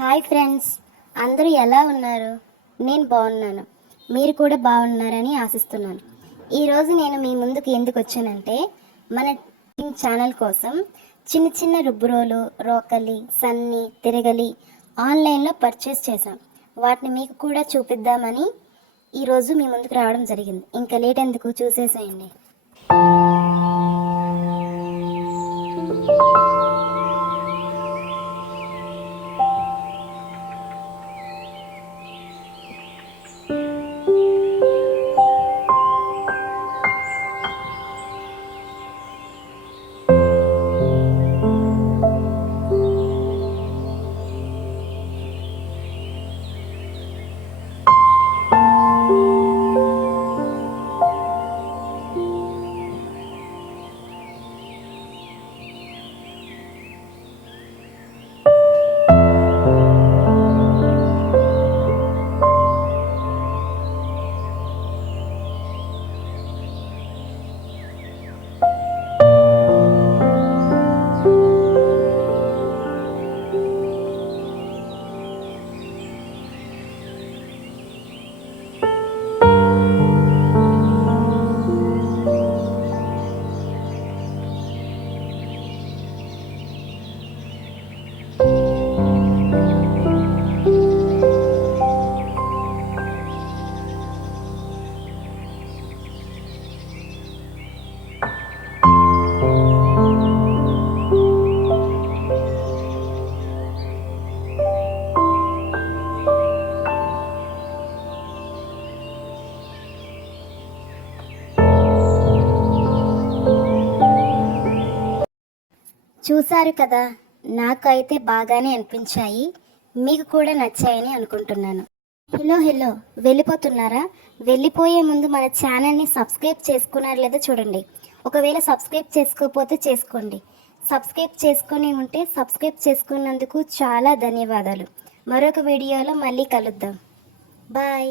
Hi friends, అందరూ ఎలా ఉన్నారు? నేను బాగున్నాను. మీరు కూడా బాగున్నారని ఆశిస్తున్నాను. ఈరోజు నేను మీ ముందుకు ఎందుకు వచ్చానంటే, మన ఛానల్ కోసం చిన్న చిన్న రుబ్బురోలు, రోకలి, సన్ని, తిరగలి ఆన్లైన్లో పర్చేస్ చేశాం. వాటిని మీకు కూడా చూపిద్దామని ఈరోజు మీ ముందుకు రావడం జరిగింది. ఇంకా లేట్ ఎందుకు, చూసేసేయండి. చూశారు కదా, నాకైతే బాగానే అనిపించాయి. మీకు కూడా నచ్చాయని అనుకుంటున్నాను. హలో, వెళ్ళిపోతున్నారా? వెళ్ళిపోయే ముందు మన ఛానల్ని సబ్స్క్రైబ్ చేసుకున్నారో లేదో చూడండి. ఒకవేళ సబ్స్క్రైబ్ చేసుకోకపోతే చేసుకోండి. సబ్స్క్రైబ్ చేసుకుని ఉంటే సబ్స్క్రైబ్ చేసుకున్నందుకు చాలా ధన్యవాదాలు. మరొక వీడియోలో మళ్ళీ కలుద్దాం. బాయ్.